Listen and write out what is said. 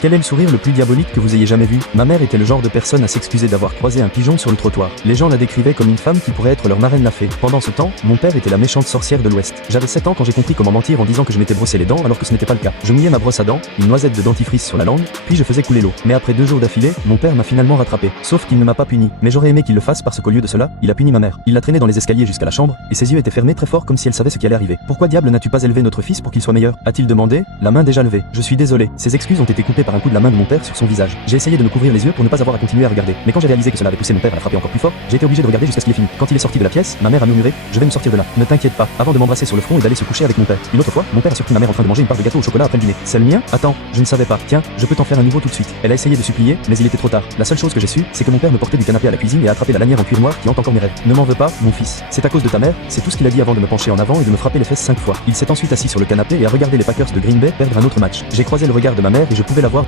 Quel est le sourire le plus diabolique que vous ayez jamais vu? Ma mère était le genre de personne à s'excuser d'avoir croisé un pigeon sur le trottoir. Les gens la décrivaient comme une femme qui pourrait être leur marraine la fée. Pendant ce temps, mon père était la méchante sorcière de l'Ouest. J'avais 7 ans quand j'ai compris comment mentir en disant que je m'étais brossé les dents alors que ce n'était pas le cas. Je mouillais ma brosse à dents, une noisette de dentifrice sur la langue, puis je faisais couler l'eau. Mais après 2 jours d'affilée, mon père m'a finalement rattrapé. Sauf qu'il ne m'a pas puni. Mais j'aurais aimé qu'il le fasse parce qu'au lieu de cela, il a puni ma mère. Il l'a traînée dans les escaliers jusqu'à la chambre, et ses yeux étaient fermés très fort comme si elle savait ce qui allait arriver. Pourquoi diable n'as-tu pas élevé notre fils pour qu'il soit meilleur? A-t-il demandé, la main déjà levée. Je suis désolé. Ses excuses ont été coupées par un coup de la main de mon père sur son visage. J'ai essayé de me couvrir les yeux pour ne pas avoir à continuer à regarder. Mais quand j'ai réalisé que cela avait poussé mon père à la frapper encore plus fort, j'ai été obligé de regarder jusqu'à ce qu'il ait fini. Quand il est sorti de la pièce, ma mère a murmuré, je vais me sortir de là. Ne t'inquiète pas, avant de m'embrasser sur le front et d'aller se coucher avec mon père. Une autre fois, mon père a surpris ma mère en train de manger une part de gâteau au chocolat après le dîner. C'est le mien? Attends, je ne savais pas. Tiens, je peux t'en faire un nouveau tout de suite. Elle a essayé de supplier, mais il était trop tard. La seule chose que j'ai su, c'est que mon père me portait du canapé à la cuisine et a attrapé la lanière en cuir noir qui hante encore mes rêves. Ne m'en veux pas, mon fils. C'est à cause de ta mère, c'est tout ce qu'il a dit avant de me pencher en avant et de me frapper les fesses 5 fois. Il s'est ensuite assis sur le canapé et a regardé les Packers de Green Bay perdre un autre match. J'ai croisé le regard de ma mère et je pouvais la voir